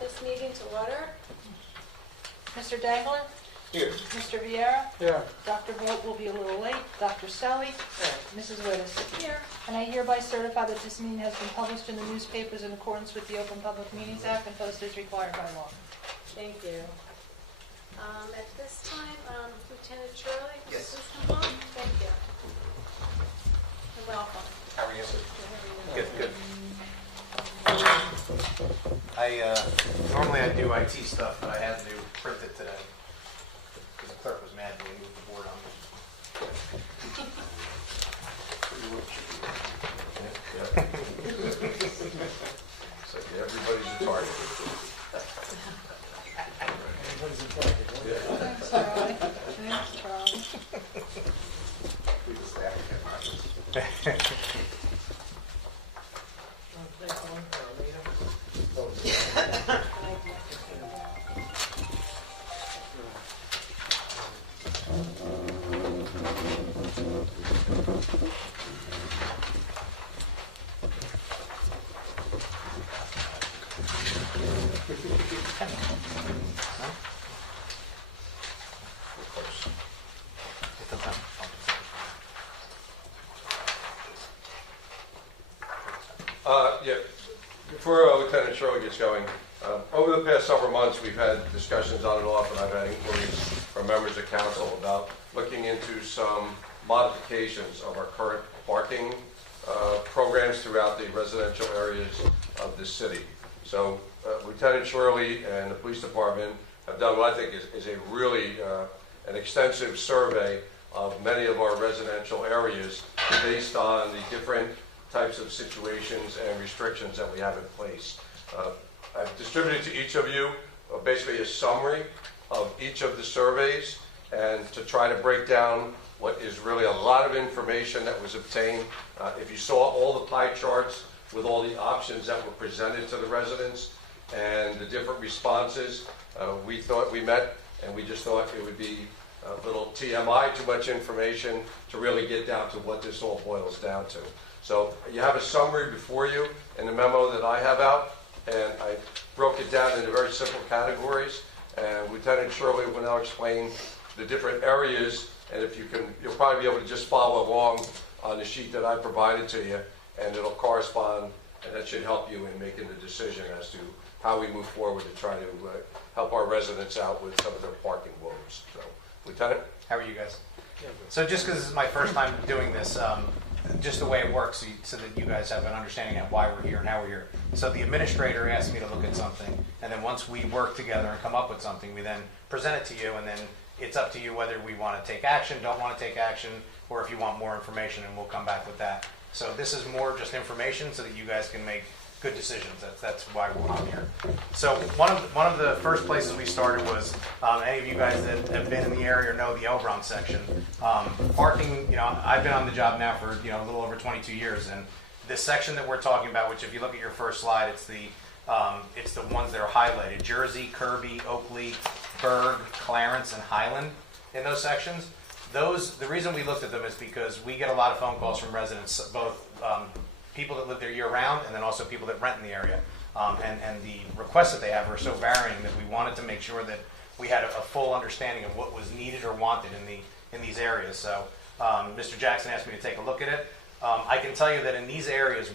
this meeting to order. Mr. Dangler? Here. Mr. Vieira? Yeah. Dr. Vogt will be a little late. Dr. Selly? Mrs. Wittes? Here. And I hereby certify that this meeting has been published in the newspapers in accordance with the Open Public Meetings Act and posted as required by law. Thank you. At this time, Lieutenant Shirley, could you Yes. please come on? Thank you. And welcome. How are you? Good, Good. Normally I do IT stuff, but I had to print it today because the clerk was mad when we moved the board on me. It's like everybody's a target. Everybody's a target. Thanks, Charlie. Thanks, Charlie. We just laugh at him. Yeah, before Lieutenant Shirley gets going, over the past several months, we've had discussions on and off, and I've had inquiries from members of council about looking into some modifications of our current parking programs throughout the residential areas of the city. So Lieutenant Shirley and the police department have done what I think is a really an extensive survey of many of our residential areas based on the different types of situations and restrictions that we have in place. I've distributed to each of you basically a summary of each of the surveys and to try to break down what is really a lot of information that was obtained. If you saw all the pie charts with all the options that were presented to the residents and the different responses, we thought we met, and we just thought it would be a little TMI, too much information to really get down to what this all boils down to. So you have a summary before you in the memo that I have out, and I broke it down into very simple categories. And Lieutenant Shirley will now explain the different areas, and if you can, you'll probably be able to just follow along on the sheet that I provided to you, and it'll correspond, and that should help you in making the decision as to how we move forward to try to help our residents out with some of their parking woes. So, Lieutenant? How are you guys? So just because this is my first time doing this, just the way it works so that you guys have an understanding of why we're here and how we're here. So the administrator asked me to look at something, and then once we work together and come up with something, we then present it to you, and then it's up to you whether we want to take action, don't want to take action, or if you want more information, and we'll come back with that. So this is more just information so that you guys can make good decisions. That's why I'm here. So one of the first places we started was any of you guys that have been in the area or know the Elbron section. Parking, I've been on the job now for a little over 22 years, and this section that we're talking about, which if you look at your first slide, it's the ones that are highlighted: Jersey, Kirby, Oakley, Berg, Clarence, and Highland. In those sections, the reason we looked at them is because we get a lot of phone calls from residents, both people that live there year-round, and then also people that rent in the area. And the requests that they have are so varying that we wanted to make sure that we had a full understanding of what was needed or wanted in these areas. So Mr. Jackson asked me to take a look at it. I can tell you that in these areas,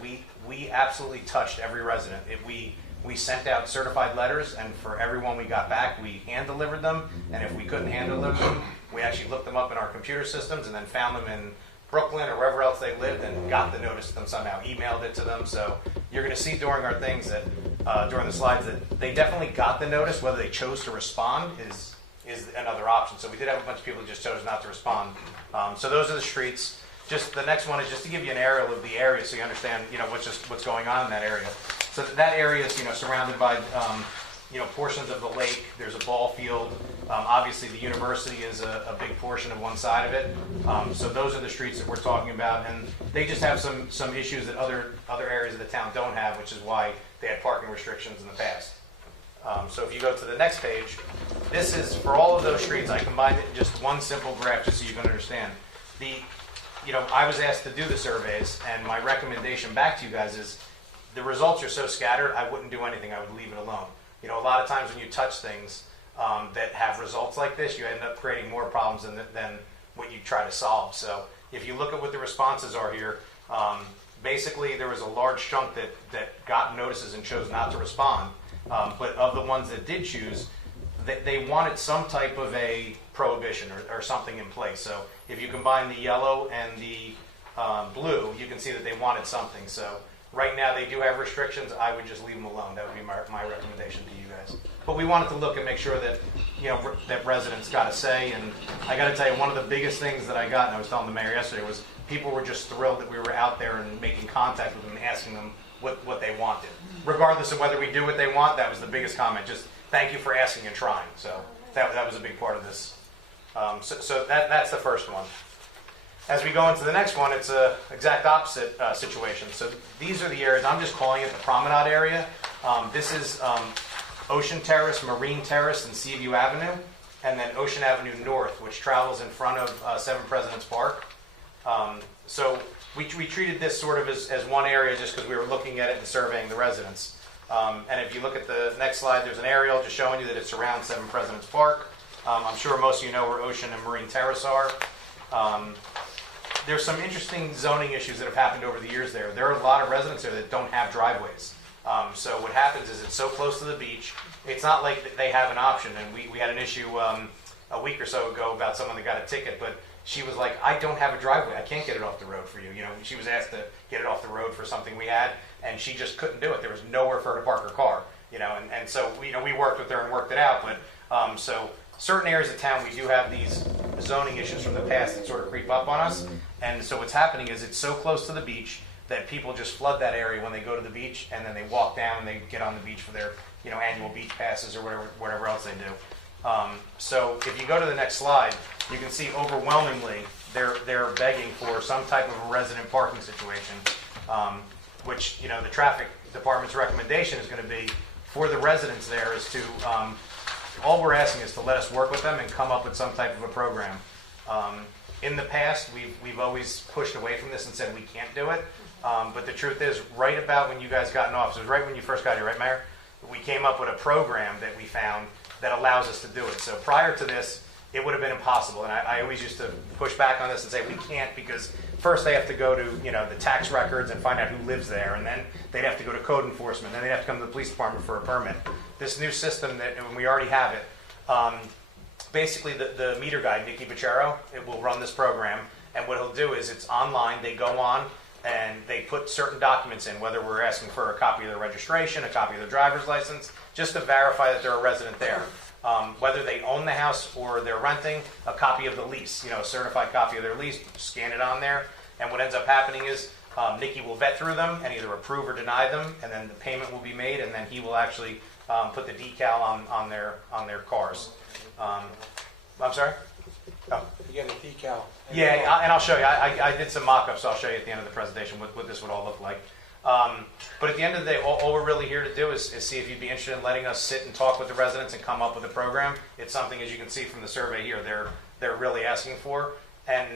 we absolutely touched every resident. We sent out certified letters, and for everyone we got back, we hand-delivered them. And if we couldn't hand-deliver them, we actually looked them up in our computer systems and then found them in Brooklyn or wherever else they lived and got the notice to them somehow, emailed it to them. So you're going to see during our things that during the slides that they definitely got the notice. Whether they chose to respond is another option. So we did have a bunch of people who just chose not to respond. So those are the streets. Just the next one is just to give you an aerial of the area so you understand what's going on in that area. So that area is surrounded by portions of the lake. There's a ball field. Obviously, the university is a big portion of one side of it. So those are the streets that we're talking about, and they just have some issues that other areas of the town don't have, which is why they had parking restrictions in the past. So if you go to the next page, this is for all of those streets. I combined it in just one simple graph just so you can understand. I was asked to do the surveys, and my recommendation back to you guys is the results are so scattered, I wouldn't do anything. I would leave it alone. You know, a lot of times when you touch things that have results like this, you end up creating more problems than what you try to solve. So if you look at what the responses are here, basically there was a large chunk that got notices and chose not to respond. But of the ones that did choose, they wanted some type of a prohibition or something in place. So if you combine the yellow and the blue, you can see that they wanted something. So right now they do have restrictions. I would just leave them alone. That would be my recommendation to you guys. But we wanted to look and make sure that, you know, that residents got a say. And I got to tell you, one of the biggest things that I got, and I was telling the mayor yesterday, was people were just thrilled that we were out there and making contact with them and asking them what they wanted. Regardless of whether we do what they want, that was the biggest comment. Just thank you for asking and trying. So that was a big part of this. So that's the first one. As we go into the next one, it's a exact opposite situation. So these are the areas, I'm just calling it the Promenade area. This is Ocean Terrace, Marine Terrace, and Seaview Avenue, and then Ocean Avenue North, which travels in front of 7 Presidents Park. So we treated this sort of as one area just because we were looking at it and surveying the residents. And if you look at the next slide, there's an aerial just showing you that it's around 7 Presidents Park. I'm sure most of you know where Ocean and Marine Terrace are. There's some interesting zoning issues that have happened over the years there. There are a lot of residents there that don't have driveways. So what happens is it's so close to the beach, it's not like they have an option. And we had an issue a week or so ago about someone that got a ticket, but she was like, I don't have a driveway. I can't get it off the road for you. You know, she was asked to get it off the road for something we had, and she just couldn't do it. There was nowhere for her to park her car. You know, and so we worked with her and worked it out. But so certain areas of town, we do have these zoning issues from the past that sort of creep up on us. And so what's happening is it's so close to the beach that people just flood that area when they go to the beach, and then they walk down and they get on the beach for their annual beach passes or whatever else they do. So if you go to the next slide, you can see overwhelmingly they're begging for some type of a resident parking situation, which the traffic department's recommendation is going to be for the residents there is to all we're asking is to let us work with them and come up with some type of a program. In the past, we've always pushed away from this and said we can't do it. But the truth is, right about when you guys got in office, it was right when you first got here, right, Mayor? We came up with a program that we found that allows us to do it. So prior to this, it would have been impossible. And I always used to push back on this and say we can't because first they have to go to the tax records and find out who lives there, and then they'd have to go to code enforcement, then they'd have to come to the police department for a permit. This new system that when we already have it, basically the meter guy, Nicky Bachero, it will run this program, and what he'll do is it's online. They go on and they put certain documents in, whether we're asking for a copy of their registration, a copy of their driver's license, just to verify that they're a resident there. Whether they own the house or they're renting, a copy of the lease, a certified copy of their lease, scan it on there, and what ends up happening is Nicky will vet through them and either approve or deny them, and then the payment will be made, and then he will actually put the decal on their cars. I'm sorry? Oh. You get a decal. Yeah, and I'll show you. I did some mock-ups, so I'll show you at the end of the presentation what this would all look like. But at the end of the day, all we're really here to do is see if you'd be interested in letting us sit and talk with the residents and come up with a program. It's something, as you can see from the survey here, they're really asking for. And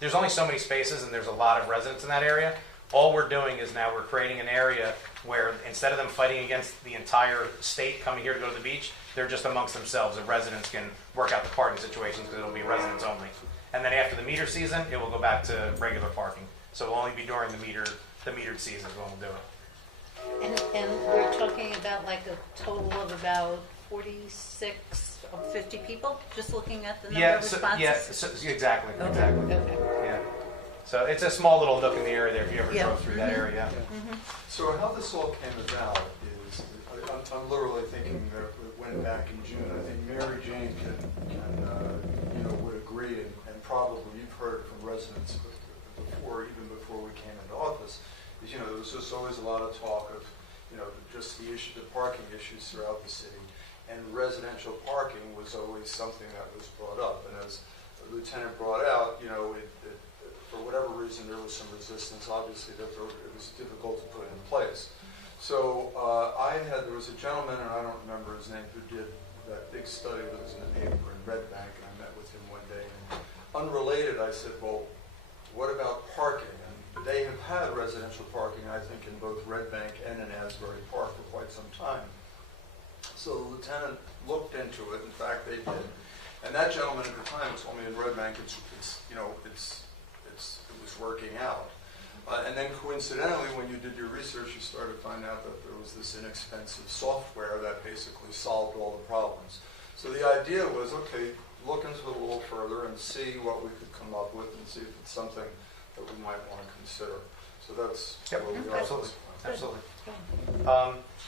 there's only so many spaces, and there's a lot of residents in that area. All we're doing is now we're creating an area where instead of them fighting against the entire state coming here to go to the beach, they're just amongst themselves. The residents can work out the parking situations because it'll be residents only. And then after the meter season, it will go back to regular parking. So it'll only be during the metered season when we'll do it. And we're talking about like a total of about 46 or 50 people, just looking at the number of responses? Exactly. Okay. Yeah. So it's a small little nook in the area there if you ever drove through that area. Mm-hmm. So how this all came about is, I'm literally thinking that it went back in June. I think Mary Jane would agree, and probably you've heard from residents before, even before we came into office, is there was just always a lot of talk of just the parking issues throughout the city, and residential parking was always something that was brought up. And as the lieutenant brought out, for whatever reason, there was some resistance. Obviously, it was difficult to put in place. So there was a gentleman, and I don't remember his name, who did that big study that was in the paper in Red Bank, and I met with him one day. And unrelated, I said, well, what about parking? And they have had residential parking, I think, in both Red Bank and in Asbury Park for quite some time. So the lieutenant looked into it, in fact, they did. And that gentleman at the time told me in Red Bank, it was working out. And then coincidentally, when you did your research, you started to find out that there was this inexpensive software that basically solved all the problems. So the idea was, okay, look into it a little further and see what we could come up with and see if it's something that we might want to consider. So that's Yep, where we are. absolutely. Absolutely.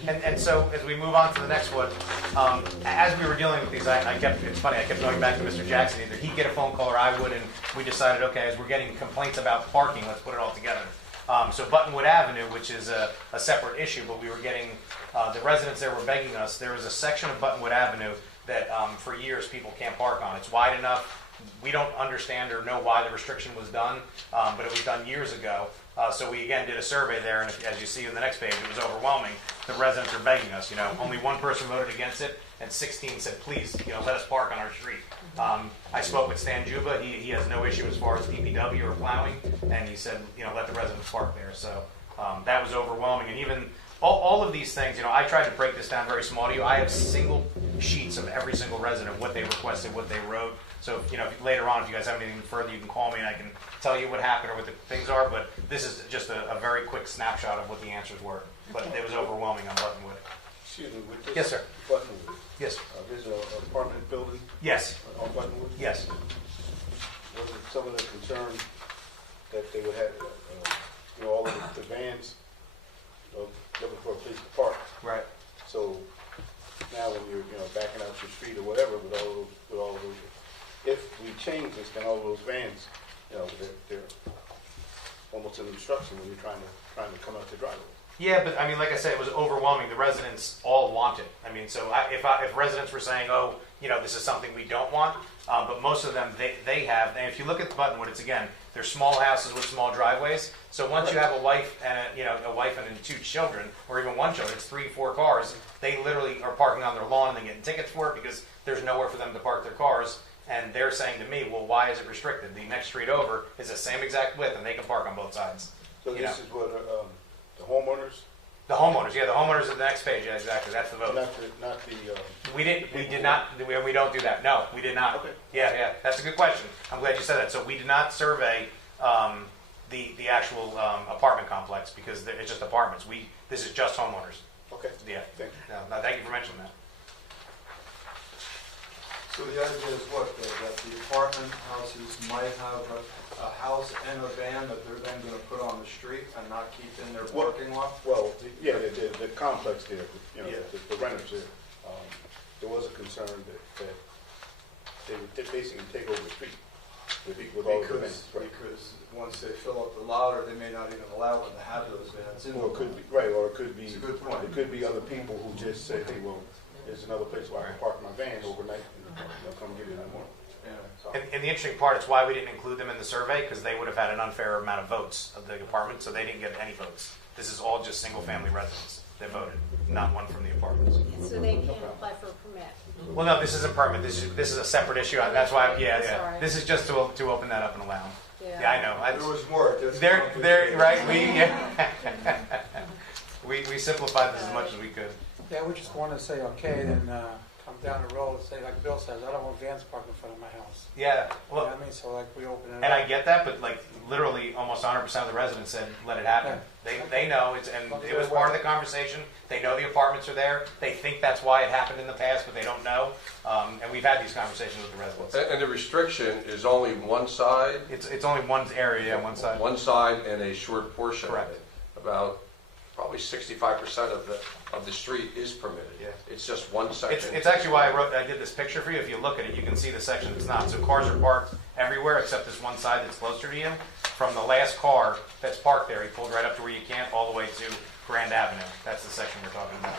And so as we move on to the next one, as we were dealing with these, it's funny, I kept going back to Mr. Jackson. Either he'd get a phone call or I would, and we decided, okay, as we're getting complaints about parking, let's put it all together. So Buttonwood Avenue, which is a separate issue, but we were getting, the residents there were begging us, there is a section of Buttonwood Avenue that for years people can't park on. It's wide enough. We don't understand or know why the restriction was done, but it was done years ago. So we again did a survey there, and as you see on the next page, it was overwhelming. The residents are begging us. Only one person voted against it, and 16 said, "Please, let us park on our street." I spoke with Stan Juba. He has no issue as far as DPW or plowing, and he said, let the residents park there. So that was overwhelming, and even all of these things. I tried to break this down very small to you. I have single sheets of every single resident, what they requested, what they wrote. So, if later on, if you guys have anything further, you can call me and I can tell you what happened or what the things are. But this is just a very quick snapshot of what the answers were. But it was overwhelming on Buttonwood. Excuse me, with this Yes, sir. Buttonwood, Yes. there's an apartment building Yes. on Buttonwood? Yes. Wasn't some of the concern that they would have, all of the vans looking for a place to park? Right. So now when you're, backing out your street or whatever with all those, if we change this, then all those vans, they're almost an obstruction when you're trying to come out the driveway. Yeah, but like I said, it was overwhelming. The residents all want it. So if residents were saying, "Oh, this is something we don't want," but most of them they have. And if you look at Buttonwood, it's again, they're small houses with small driveways. So once you have a wife and a wife and 2 children, or even 1 child, it's 3, 4 cars. They literally are parking on their lawn and they getting tickets for it because there's nowhere for them to park their cars. And they're saying to me, "Well, why is it restricted? The next street over is the same exact width, and they can park on both sides." So this is what the homeowners, The homeowners, yeah, the homeowners are the next page. Yeah, exactly. That's the vote. not the. We did not. We don't do that. No, we did not. Okay. Yeah. That's a good question. I'm glad you said that. So we did not survey the actual apartment complex because it's just apartments. This is just homeowners. Okay. Yeah. Thank you. No, thank you for mentioning that. So the idea is what, though, that the apartment houses might have a house and a van that they're then going to put on the street and not keep in their parking lot? Well, the complex there, the renters there, there was a concern that they would basically take over the street with all the vans. Because once they fill up the lot, or they may not even allow them to have those vans in. Or it could be, right, or it could be, It's a good point. it could be other people who just say, hey, well, there's another place where I can park my van overnight, and they'll come get it in the morning. Yeah. So, And the interesting part is why we didn't include them in the survey because they would have had an unfair amount of votes of the apartment, so they didn't get any votes. This is all just single-family residents that voted, not one from the apartments. So they can't apply for a permit. Well, no, this isn't permit. This is a separate issue. That's why, yeah. Sorry. This is just to open that up and allow them. Yeah. Yeah, I know. There was more. It gets They're complicated. right. We simplified this as much as we could. Yeah, we just want to say, okay, then come down the road and say, like Bill says, I don't want vans parked in front of my house. Yeah. You know Well, what I mean? So like we open it and up. I get that, but literally almost 100% of the residents said, "Let it happen." They know it was part of the conversation. They know the apartments are there. They think that's why it happened in the past, but they don't know. And we've had these conversations with the residents. And the restriction is only one side? It's only one area, one side. One side and a short portion of Correct. it. About probably 65% of the street is permitted. Yeah. It's just one section. It's actually why I did this picture for you. If you look at it, you can see the section that's not. So cars are parked everywhere except this one side that's closer to you. From the last car that's parked there, he pulled right up to where you can't, all the way to Grand Avenue. That's the section we're talking about.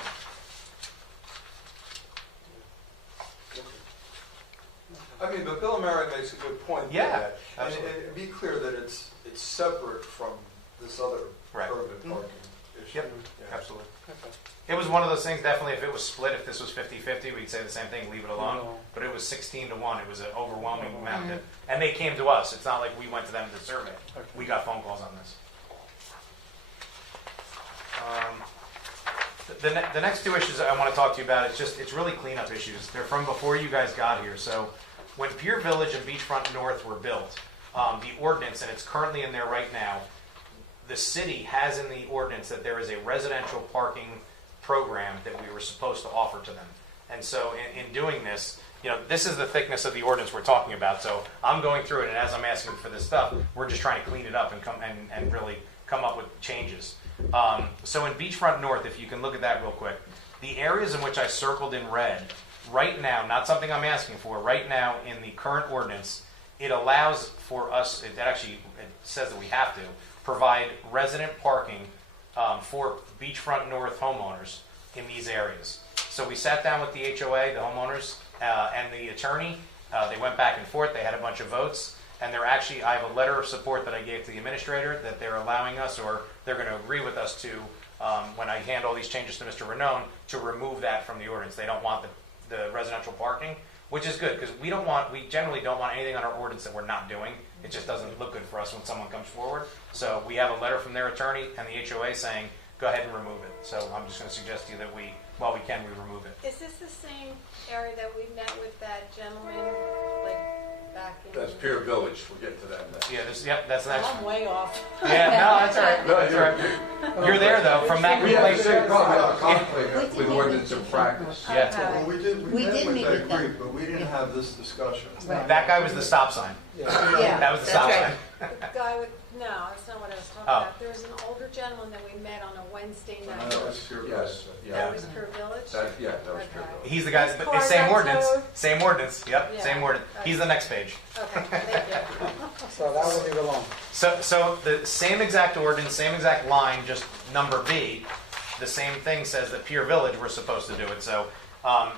But Bill Merritt makes a good point. Yeah, there, absolutely. And be clear that it's separate from this other Right. permit parking issue. Yep. Yeah. Absolutely. Okay. It was one of those things, definitely, if it was split, if this was 50-50, we'd say the same thing, leave it alone. No. But it was 16-1. It was an overwhelming amount. And they came to us. It's not like we went to them to survey. Okay. We got phone calls on this. the next two issues I want to talk to you about, it's really cleanup issues. They're from before you guys got here. So when Pier Village and Beachfront North were built, the ordinance, and it's currently in there right now, the city has in the ordinance that there is a residential parking program that we were supposed to offer to them. And so in doing this, this is the thickness of the ordinance we're talking about. So I'm going through it, and as I'm asking for this stuff, we're just trying to clean it up and really come up with changes. So in Beachfront North, if you can look at that real quick, the areas in which I circled in red, right now, not something I'm asking for, right now in the current ordinance, it allows for us, it says that we have to, provide resident parking for Beachfront North homeowners in these areas. So we sat down with the HOA, the homeowners, and the attorney. They went back and forth. They had a bunch of votes. And I have a letter of support that I gave to the administrator that they're allowing us, or they're going to agree with us to, when I hand all these changes to Mr. Renone, to remove that from the ordinance. They don't want the residential parking, which is good, because we generally don't want anything on our ordinance that we're not doing. It just doesn't look good for us when someone comes forward. So we have a letter from their attorney and the HOA saying, go ahead and remove it. So I'm just going to suggest to you that while we can, we remove it. Is this the same area that we met with that gentleman, like, back in? That's Pier Village, we'll get to that next. Yeah, that's the next I'm one. way off. Yeah, no, that's all right. No, That's all right. You're there, though, from that We have the place. same conflict with ordinance and practice. Yeah. Well, we We met did with meet that with them. group, but we didn't have this discussion. Right. That guy was the stop sign. Yeah, That was the that's stop right. sign. The guy with, no, that's not what I was talking Oh. about. There was an older gentleman that we met on a Wednesday night. That was your Yes, That yeah. was Pure Village? That was Pier Okay. Village. He's the guy, His but car it's same got ordinance. towed. Same ordinance. Yep, Yeah. same ordinance. He's the next page. Okay, thank you. So that will leave alone. So the same exact ordinance, same exact line, just number B, the same thing says that Pier Village, we're supposed to do it. So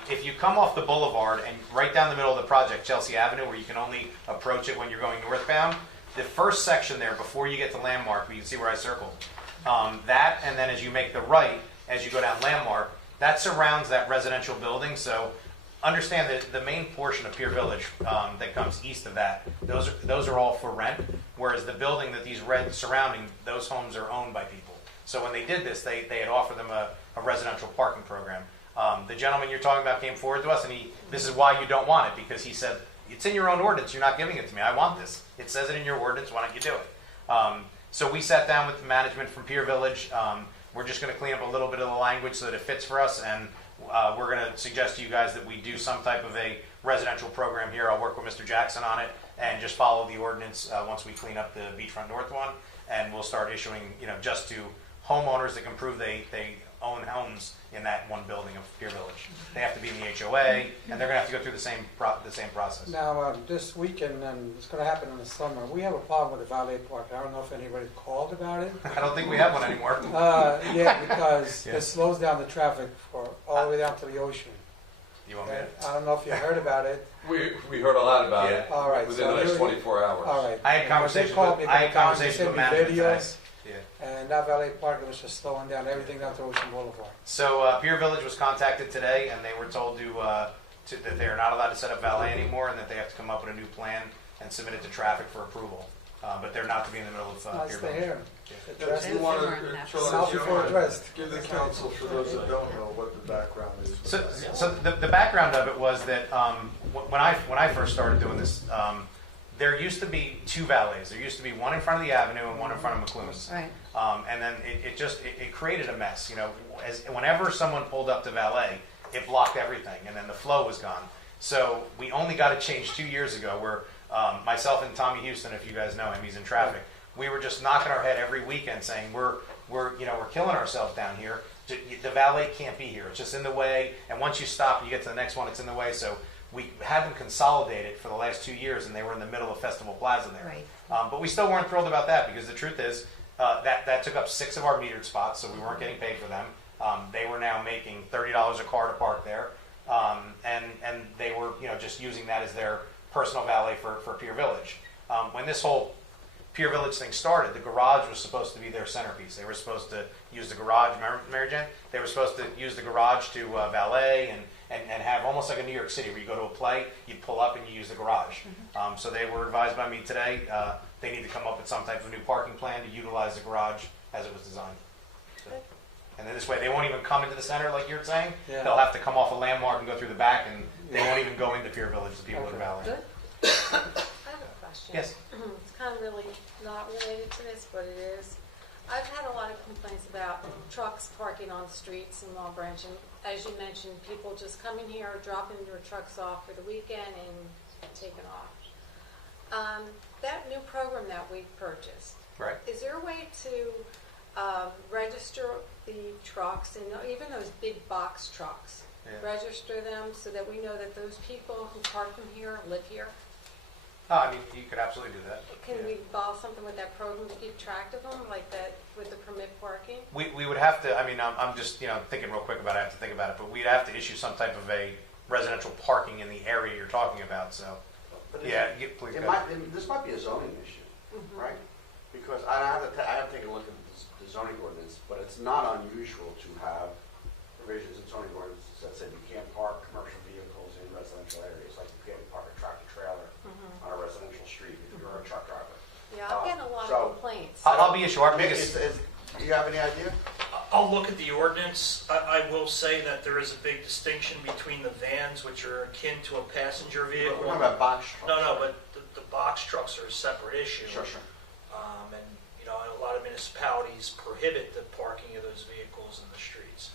if you come off the boulevard and right down the middle of the project, Chelsea Avenue, where you can only approach it when you're going northbound, the first section there, before you get to Landmark, you can see where I circled, that, and then as you make the right, as you go down Landmark, that surrounds that residential building. So understand that the main portion of Pier Village that comes east of that, those are all for rent, whereas the building that these red surrounding, those homes are owned by people. So when they did this, they had offered them a residential parking program. The gentleman you're talking about came forward to us, and this is why you don't want it, because he said, it's in your own ordinance, you're not giving it to me, I want this. It says it in your ordinance, why don't you do it? So we sat down with the management from Pier Village. We're just going to clean up a little bit of the language so that it fits for us, and we're going to suggest to you guys that we do some type of a residential program here. I'll work with Mr. Jackson on it, and just follow the ordinance once we clean up the Beachfront North one, and we'll start issuing, just to homeowners that can prove they own homes in that one building of Pier Village. They have to be in the HOA, and they're going to have to go through the same process. Now, this weekend, and it's going to happen in the summer, we have a problem with the valet park. I don't know if anybody called about it. I don't think we have one anymore. Yeah, because Yeah. it slows down the traffic for all the way down to the ocean. You want me And to? I don't know if you heard about it. We heard a lot about it All right. within the next here- 24 hours. All right. I had And conversations they called with me a couple times, they conversations sent with me management today. videos, Yeah. and that valet park was just slowing down everything down to Ocean Boulevard. So Pier Village was contacted today, and they were told that they are not allowed to set up valet anymore, and that they have to come up with a new plan and submit it to traffic for approval. But they're not to be in the middle of Nice Pier to Village. hear. If Dressed you want Everyone to, has Charlie, South if you before want dressed. to give the council, for those that don't know, what the background is. So the background of it was that when I first started doing this, there used to be two valets. There used to be one in front of the avenue and one in front of McLuhan's. Right. And then it created a mess. Whenever someone pulled up to valet, it blocked everything, and then the flow was gone. So we only got it changed 2 years ago, where myself and Tommy Houston, if you guys know him, he's in traffic. We were just knocking our head every weekend saying we're killing ourselves down here. The valet can't be here. It's just in the way. And once you stop, you get to the next one, it's in the way. So we had them consolidated for the last 2 years, and they were in the middle of Festival Plaza there. Right. But we still weren't thrilled about that, because the truth is that took up 6 of our metered spots, so we weren't getting paid for them. They were now making $30 a car to park there, and they were just using that as their personal valet for Pier Village. When this whole Pier Village thing started, the garage was supposed to be their centerpiece. They were supposed to use the garage, remember, Mary Jane? They were supposed to use the garage to valet and have almost like a New York City, where you go to a play, you pull up and you use the garage. So they were advised by me today, they need to come up with some type of new parking plan to utilize the garage as it was designed. So, And then this way, they won't even come into the center like you're saying. Yeah. They'll have to come off a landmark and go through the back, and they won't even go into Pier Village, the people in Okay. Valley. Good. I have a question. Yes. It's kind of really not related to this, but it is. I've had a lot of complaints about trucks parking on the streets in Long Branch, and as you mentioned, people just coming here, dropping their trucks off for the weekend and taking off. That new program that we purchased, Right. is there a way to register the trucks, and even those big box trucks, Yeah. register them so that we know that those people who park them here live here? Oh, I mean, you could absolutely do that. Can we involve something with that program to keep track of them, like that with the permit parking? We would have to, I mean, I'm just, thinking real quick about it, I have to think about it, but we'd have to issue some type of a residential parking in the area you're talking about, so, But yeah, please go. this might be a zoning issue, Mhm. right? Because I have taken a look at the zoning ordinance, but it's not unusual to have provisions in zoning ordinances that say you can't park commercial vehicles in residential areas, like you can't park a tractor trailer on a residential street if you're a truck driver. Yeah, I'm getting a lot So- of complaints. I'll be issue, our biggest, Do you have any idea? I'll look at the ordinance. I will say that there is a big distinction between the vans, which are akin to a passenger We're vehicle. talking about box trucks. No, but the box trucks are a separate issue. Sure. And, a lot of municipalities prohibit the parking of those vehicles in the streets.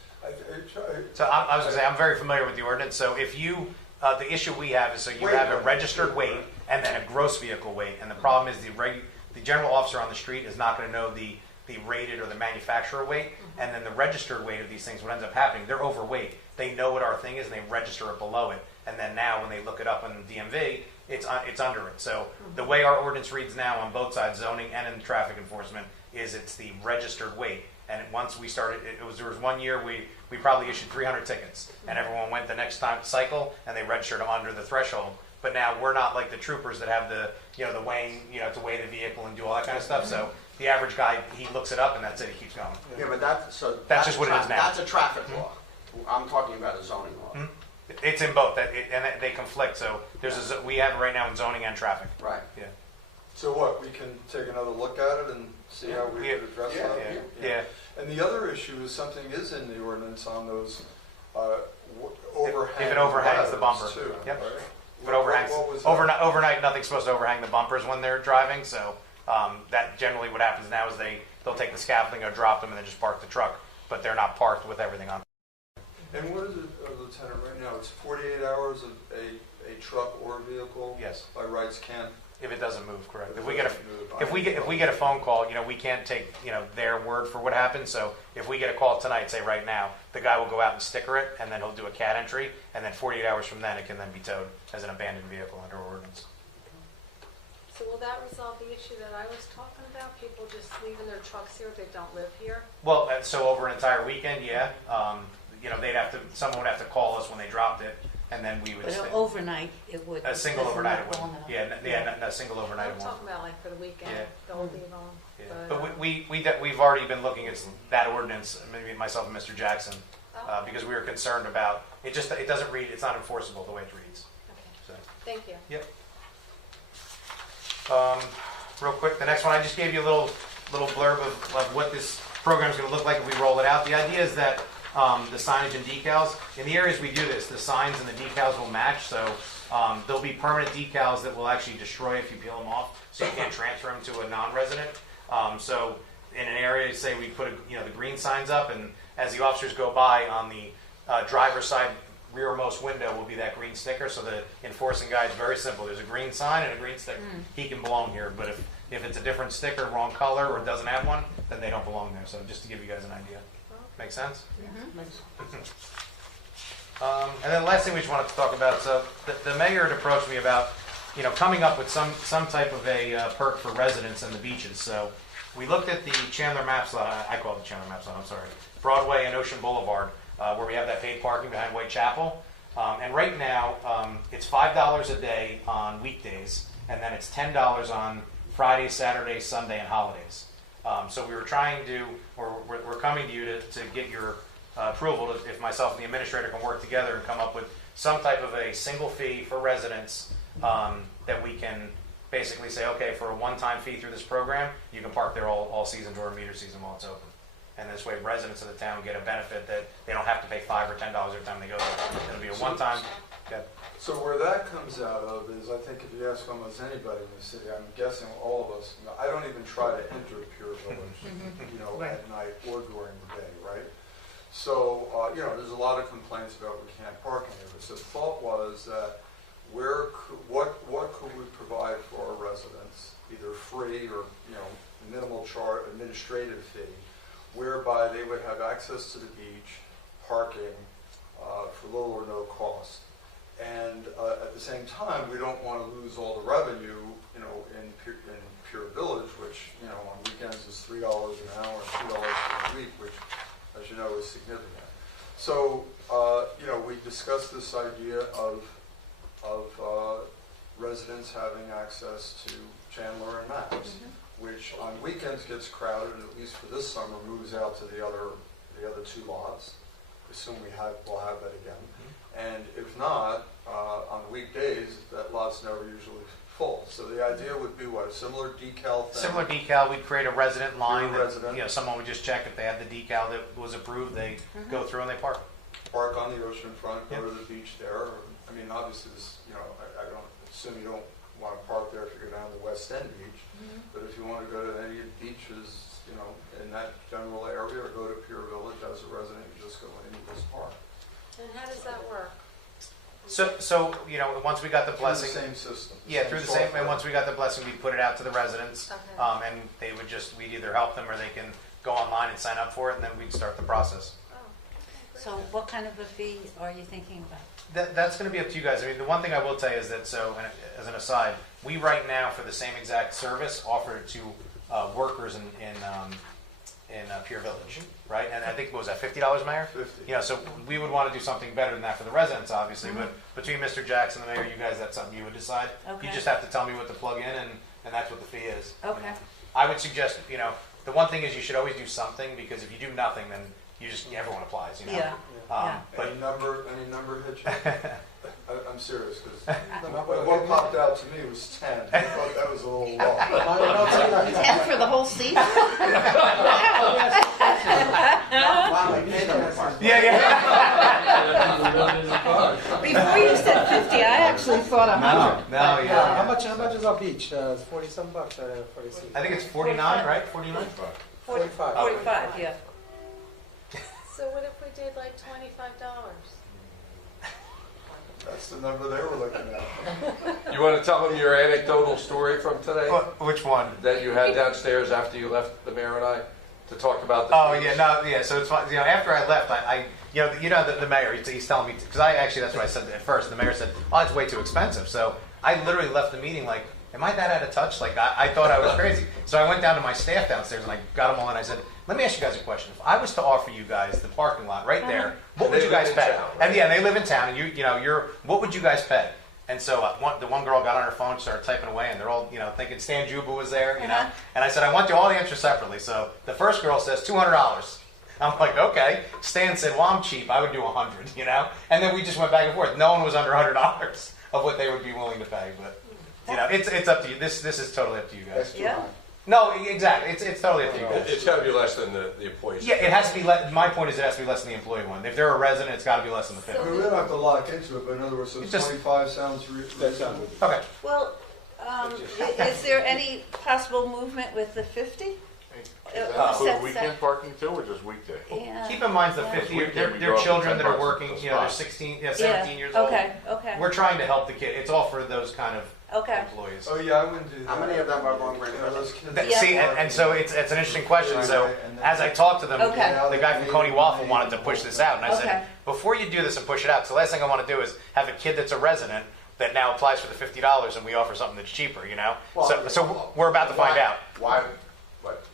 so I was gonna say, I'm very familiar with the ordinance, so if you, the issue we have is, so you have a registered weight and then a gross vehicle weight, and the problem is the general officer on the street is not gonna know the rated or the manufacturer weight, and then the registered weight of these things, what ends up happening, they're overweight. They know what our thing is and they register it below it, and then now when they look it up on the DMV, it's under it. So the way our ordinance reads now on both sides, zoning and in traffic enforcement, is it's the registered weight. And once we started, there was 1 year we probably issued 300 tickets, and everyone went the next time cycle and they registered under the threshold. But now we're not like the troopers that have the the weighing, to weigh the vehicle and do all that kind of stuff. So the average guy, he looks it up and that's it. He keeps going. Yeah, but that's just what it is now. That's a traffic law. I'm talking about a zoning law. It's in both, and they conflict. So we have it right now in zoning and traffic. Right. Yeah. So what, we can take another look at it and see how we Yeah. could address Yeah, that? Yeah. And the other issue is something is in the ordinance on those overhangs. If it overhangs the bumper. Too, Yep. right? If it overhangs, What was that? overnight, nothing's supposed to overhang the bumpers when they're driving. So that generally what happens now is they'll take the scaffolding or drop them and then just park the truck, but they're not parked with everything on. And what is it, Lieutenant, right now, it's 48 hours of a truck or vehicle? Yes. By rights can? If it doesn't move, correct. If If it we get doesn't move, if we get a phone call, we can't take their word for what happened. So if we get a call tonight, say right now, the guy will go out and sticker it, and then he'll do a CAD entry, and then 48 hours from then, it can then be towed as an abandoned vehicle under ordinance. So will that resolve the issue that I was talking about? People just leaving their trucks here, they don't live here? Well, so over an entire weekend, yeah. Someone would have to call us when they dropped it, and then we would But stay. overnight, it would. A single that's overnight not it long wouldn't. enough. A single overnight I'm it won't. talking about like for the weekend, Yeah. they'll leave them. Yeah. But we've already been looking at that ordinance, maybe myself and Mr. Jackson, because we were concerned about, it doesn't read, it's not enforceable the way it reads. Okay, So, thank you. yep. Real quick, the next one, I just gave you a little blurb of what this program is going to look like if we roll it out. The idea is that the signage and decals, in the areas we do this, the signs and the decals will match, so there'll be permanent decals that will actually destroy if you peel them off, so you can't transfer them to a non-resident. So in an area, say we put the green signs up, and as the officers go by on the driver's side rearmost window will be that green sticker. So the enforcing guy is very simple. There's a green sign and a green sticker. He can belong here, but if it's a different sticker, wrong color, or doesn't have one, then they don't belong there. So just to give you guys an idea. Make sense? And then the last thing we just wanted to talk about, so the mayor had approached me about, coming up with some type of a perk for residents in the beaches. So we looked at the Chandler Maps lot, I call it the Chandler Maps lot, I'm sorry, Broadway and Ocean Boulevard, where we have that paid parking behind Whitechapel. And right now, it's $5 a day on weekdays, and then it's $10 on Fridays, Saturdays, Sunday, and holidays. So we were trying to, or we're coming to you to get your approval if myself and the administrator can work together and come up with some type of a single fee for residents that we can basically say, okay, for a one-time fee through this program, you can park there all season during meter season while it's open. And this way residents of the town get a benefit that they don't have to pay $5 or $10 every time they go there. It'll be a one-time. Okay. So where that comes out of is, I think if you ask almost anybody in the city, I'm guessing all of us, I don't even try to enter Pure Village, at night or during the day, right? So, there's a lot of complaints about we can't park anywhere. So the thought was that what could we provide for our residents, either free or, minimal charge, administrative fee, whereby they would have access to the beach, parking, for little or no cost. And at the same time, we don't want to lose all the revenue, in Pure Village, which, on weekends is $3 an hour and $2 per week, which, as you know, is significant. So, we discussed this idea of residents having access to Chandler and Max, which on weekends gets crowded, and at least for this summer, moves out to the other two lots. Assume we'll have that again. And if not, on weekdays, that lot's never usually full. So the idea would be what, a similar decal thing? Similar decal, we'd create a resident line. Resident. Someone would just check if they had the decal that was approved, they go through and they park. Park on the ocean front, go to the beach there. Obviously, this, I don't assume you don't want to park there if you go down to the West End Beach. But if you want to go to any of the beaches, in that general area, or go to Pure Village as a resident, you just go in and just park. And how does that work? So once we got the blessing. Through the same system. Through the same, and once we got the blessing, we'd put it out to the residents. Okay. And they would we'd either help them or they can go online and sign up for it, and then we'd start the process. Oh, okay, So what kind of a fee are you thinking about? That's going to be up to you guys. The one thing I will tell you is that, and as an aside, we right now, for the same exact service, offer it to workers in Pure Village, right? And I think, what was that, $50, Mayor? 50. So we would want to do something better than that for the residents, obviously, but between Mr. Jackson, the mayor, you guys, that's something you would decide. Okay. You just have to tell me what to plug in, and that's what the fee is. Okay. I would suggest, the one thing is you should always do something, because if you do nothing, then everyone applies, Yeah. But Any number hit you? I'm serious, because what popped out to me was 10. I thought that was a little low. 10 for the whole season? Wow, I paid them for it. Before you said 50, I actually thought 100. How much is our beach? 40-some bucks for the season. I think it's 49, right? 49? 45. 45, yeah. So what if we did like $25? That's the number they were looking at. You want to tell them your anecdotal story from today Which one? that you had downstairs after you left the mayor and I to talk about the Oh, fees? so it's fun. After I left, the mayor, he's telling me, because that's what I said at first. The mayor said, oh, it's way too expensive. So I literally left the meeting like, am I that out of touch? Like, I thought I was crazy. So I went down to my staff downstairs and I got them all and I said, let me ask you guys a question. If I was to offer you guys the parking lot right there, what would They you guys live in pay? town, right? And they live in town, and what would you guys pay? And so the one girl got on her phone, started typing away, and they're all, thinking Stan Juba was there, And I said, I want you all to answer separately. So the first girl says $200. I'm like, okay. Stan said, well, I'm cheap. I would do 100, And then we just went back and forth. No one was under $100 of what they would be willing to pay, but it's up to you. This is totally up to you guys. That's too Yeah. high. No, exactly. It's totally up to you guys. It's got to be less than the employees. Yeah, it has to be less. My point is it has to be less than the employee one. If they're a resident, it's got to be less than the 50. We don't have to lock into it, but in other words, so It's just- 25 sounds reasonable. Okay. Well, is there any possible movement with the 50? Weekend parking too, or just weekday? Yeah. Keep in mind the 50. They're children that are working. They're 17 years old. Okay. We're trying to help the kid. It's all for those kind of Okay. employees. Oh, yeah, I wouldn't do that. How many of them are long-range Those residents? kids. See, and so it's an interesting question. So as I talked to them, Okay. the guy from Coney Waffle wanted to push this out, and I Okay. said, before you do this and push it out, so the last thing I want to do is have a kid that's a resident that now applies for the $50, and we offer something that's cheaper. So we're about to find out. Why? What?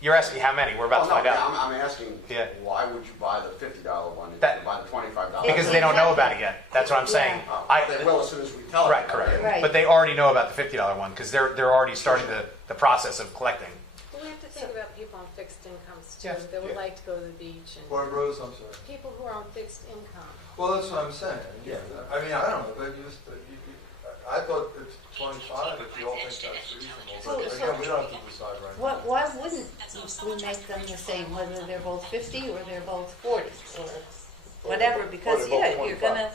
You're asking how many? We're about to find out. I'm asking, Yeah. why would you buy the $50 one instead That- of buy the $25? Because they don't know about it yet. That's what I'm saying. They will as soon as we tell them. Right, correct. Right. But they already know about the $50 one because they're already starting the process of collecting. But we have to think about people on fixed incomes too, Yeah. that would like to go to the beach, and Boy, Rose, I'm sorry. people who are on fixed income. Well, that's what I'm saying. Yeah. I mean, I don't know, but I thought it's 25, if you all think that's reasonable, So- but so- again, we don't have to decide right now. Why wouldn't we make them the same, whether they're both 50 or they're both 40 or whatever? Because, Or they're both yeah, you're 25. gonna,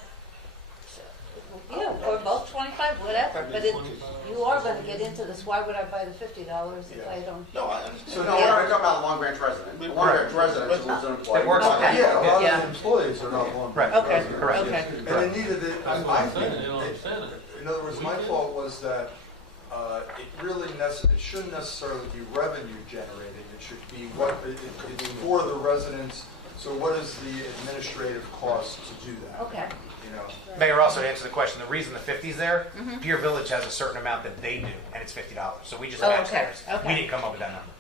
yeah, or both 25, whatever. But you are gonna get into this, why would I buy the $50 if I don't? No, I understand. So No, yeah. we're talking about a Long Branch resident. The Long Branch resident who's an employee. That works. Okay. Yeah, a lot Yeah. of the employees are not Long Branch Right. Okay, residents. Correct. okay. And then neither did, I think, in other words, my thought was that it shouldn't necessarily be revenue generating. It should be it's for the residents. So what is the administrative cost to do that? Okay. You know, Mayor, also to answer the question, the reason the 50's there, Pier Village has a certain amount that they do, and it's $50. So we just Oh, match okay, theirs. okay. We didn't come up with that number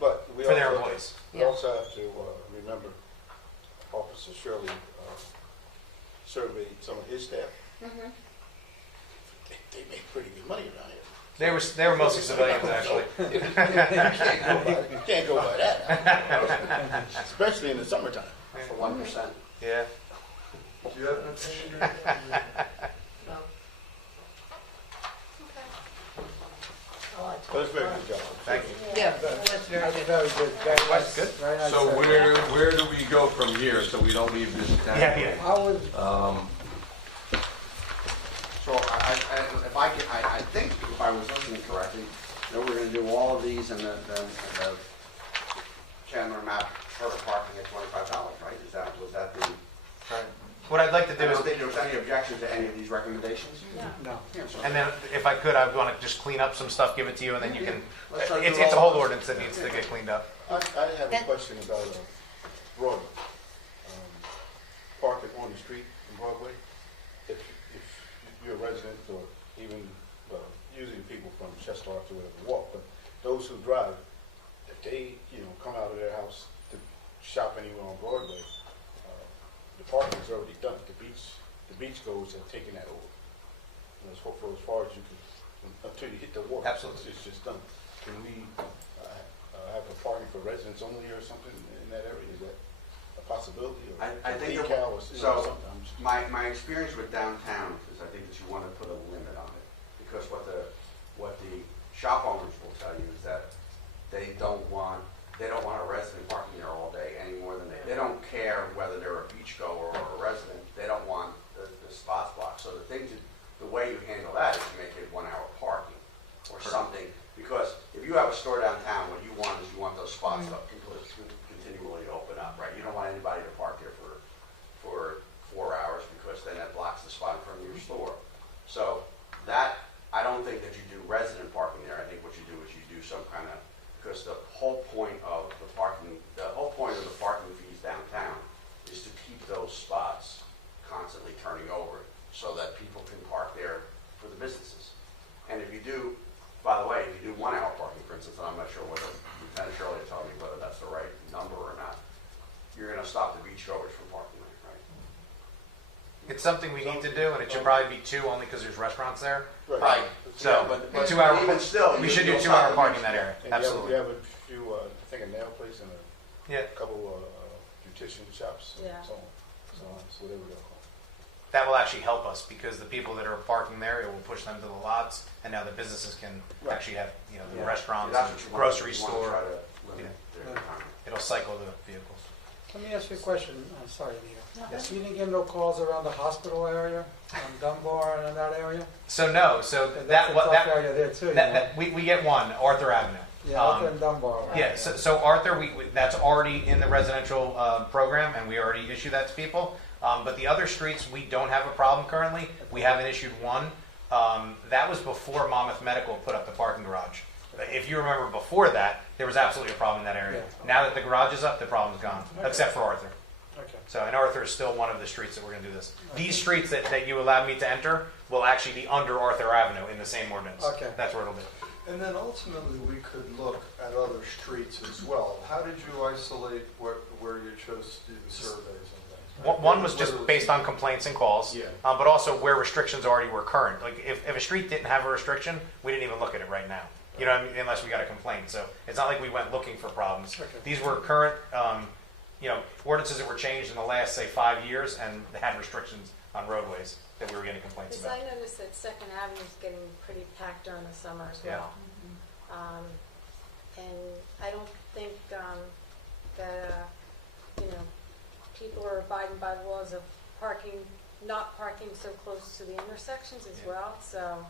But we for their also, employees. we also have to remember Officer Shirley surveyed some of his staff. They make pretty good money around here. They were mostly civilians, actually. You can't go by that. Especially in the summertime. For 1%. Yeah. do you have an opinion? But it's a very good job. Thank you. Yeah, that's very That's good. very good. Very That's nice. good. Very nice. So where do we go from here so we don't leave this down? Yeah. I would, So I think if I was listening correctly, that we're gonna do all of these and the Chandler map for the parking at $25, right? Was that the? Right. What I'd like to I do is, don't think there was any objection to any of these recommendations? no. Yeah, so- and then if I could, I'd want to just clean up some stuff, give it to you, and then you can, Let's try to do it's a all- whole ordinance that needs to get cleaned up. I have a question about Broadway. Parking on the street in Broadway. If you're a resident or even, usually people from Chester Arts or whatever walk, but those who drive, if they, come out of their house to shop anywhere on Broadway, the parking is already done. The beachgoers have taken that over. And for as far as you can, until you hit the water. Absolutely. It's just done. Can we have a parking for residents only or something in that area? Is that a possibility? Or I think a that- decal or so, something? I'm just- My experience with downtown is I think that you want to put a limit on it, because what the shop owners will tell you is that they don't want a resident parking there all day any more than they don't care whether they're a beachgoer or a resident. They don't want the spots blocked. So the way you handle that is to make it 1 hour parking or something, because if you have a store downtown, what you want is those spots to continually open up, right? You don't want anybody to park there for 4 hours, because then that blocks the spot in front of your store. So that, I don't think that you do resident parking there. I think what you do is you do some kind of, because the whole point of the parking fees downtown is to keep those spots constantly turning over so that people can park there for the businesses. And if you do, by the way, if you do 1 hour parking, for instance, and I'm not sure whether Lieutenant Shirley will tell me whether that's the right number or not, you're going to stop the beachgoers from parking there, right? It's something we need to do, and it should probably be 2 only because there's restaurants there. Right. So, But 2 hour, even still, we should do you'll 2 stop hour the parking in that beach- area, And absolutely. You have a few, I think a nail place and Yeah, a couple beautician shops and Yeah. so on. So whatever they're called. that will actually help us, because the people that are parking there, it will push them to the lots, and now the businesses can Right. actually have, the Yeah. restaurants, That's and what you want. grocery You want to store. try to limit their time. It'll cycle the vehicles. Let me ask you a question. I'm sorry, Anita. Yes. You didn't get no calls around the hospital area, on Dunbar and in that area? So no, so That's that, a what, tough that, area there too, you that, know? that, we get one, Arthur Avenue. Yeah, out there in Dunbar. right? Yeah, so Arthur, that's already in the residential program, and we already issue that to people. But the other streets, we don't have a problem currently. We haven't issued one. That was before Monmouth Medical put up the parking garage. If you remember before that, there was absolutely a problem in that area. Yeah. Now that the garage is up, the problem's gone, Okay. except for Arthur. Okay. So, and Arthur is still one of the streets that we're going to do this. These streets that you allowed me to enter will actually be under Arthur Avenue in the same ordinance. Okay. That's where it'll be. And then ultimately, we could look at other streets as well. How did you isolate where you chose to do the surveys and things? One was just Literally- based on complaints and calls, Yeah. but also where restrictions already were current. Like if a street didn't have a restriction, we didn't even look at it right now. You know, what I mean? Unless we got a complaint. So it's not like we went looking for problems. Okay. These were current ordinances that were changed in the last, say, 5 years and had restrictions on roadways that we were getting complaints Because about. I noticed that Second Avenue is getting pretty packed during the summer as Yeah. well. And I don't think that, people are abiding by the laws of not parking so close to the intersections as well, so.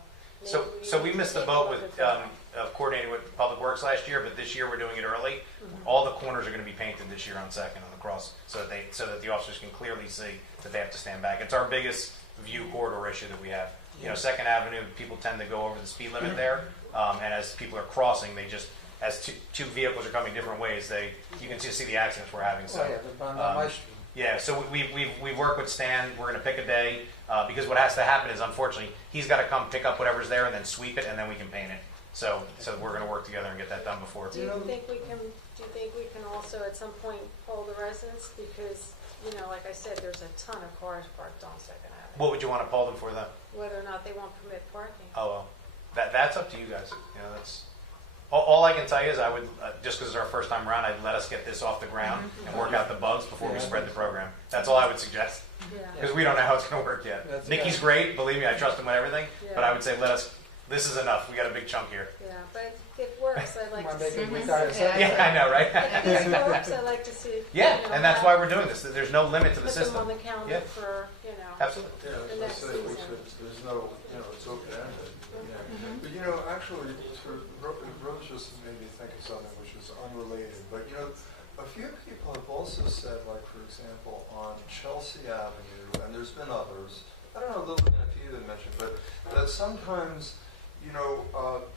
So maybe we missed the take a boat look with at that. coordinating with Public Works last year, but this year we're doing it early. All the corners are going to be painted this year on Second on the cross, so that the officers can clearly see that they have to stand back. It's our biggest view corridor issue that we have. Second Avenue, people tend to go over the speed limit there, and as people are crossing, they just, as two vehicles are coming different ways, you can just see the accidents we're having. So. Oh, yeah, they're on my street. Yeah, so we work with Stan. We're going to pick a day because what has to happen is, unfortunately, he's got to come pick up whatever's there and then sweep it, and then we can paint it. So we're going to work together and get that done before. Do you think we can also at some point poll the residents? Because, like I said, there's a ton of cars parked on Second Avenue. What would you want to poll them for, though? Whether or not they won't permit parking. Oh, well, that's up to you guys. That's all I can tell you is I would just because it's our first time around, I'd let us get this off the ground and work out the bugs before we spread the program. That's all I would suggest Yeah. because we don't know how it's going to work yet. That's Nikki's good. great, believe me, I trust him with everything. Yeah. But I would say this is enough. We got a big chunk here. Yeah, but if it works, I'd like Might to make see it this. retire second. Yeah, I know, right? If this works, I'd like to see. Yeah, and that's why we're doing this. There's no limit to the Put them system. on the calendar Yeah. for, Absolutely. Yeah, The as I next say, we season. should, there's no, it's open-ended. But actually, Rose just made me think of something which is unrelated. But a few people have also said, like for example, on Chelsea Avenue, and there's been others. I don't know, Lillian, if you even mentioned, but that sometimes,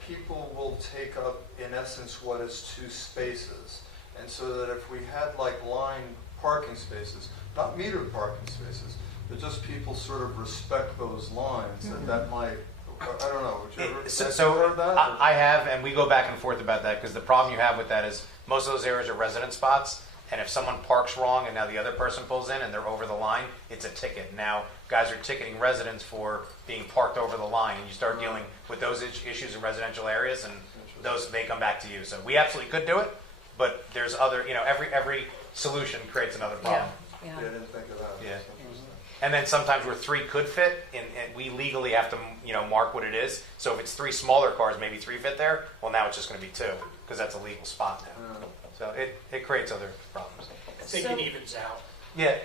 people will take up, in essence, what is 2 spaces, and so that if we had like line parking spaces, not metered parking spaces, but just people sort of respect those lines, that might. I don't know. Would you ever heard that? I have, and we go back and forth about that because the problem you have with that is most of those areas are resident spots, and if someone parks wrong and now the other person pulls in and they're over the line, it's a ticket. Now, guys are ticketing residents for being parked over the line, and you start dealing with those issues in residential areas, and those may come back to you. So we absolutely could do it, but there's other, every solution creates another problem. Yeah, I didn't think of that. Yeah. That's interesting. And then sometimes where 3 could fit, and we legally have to, mark what it is. So if it's 3 smaller cars, maybe 3 fit there. Well, now it's just going to be 2 because that's a legal spot now. So it creates other problems. I think it evens out. Yeah.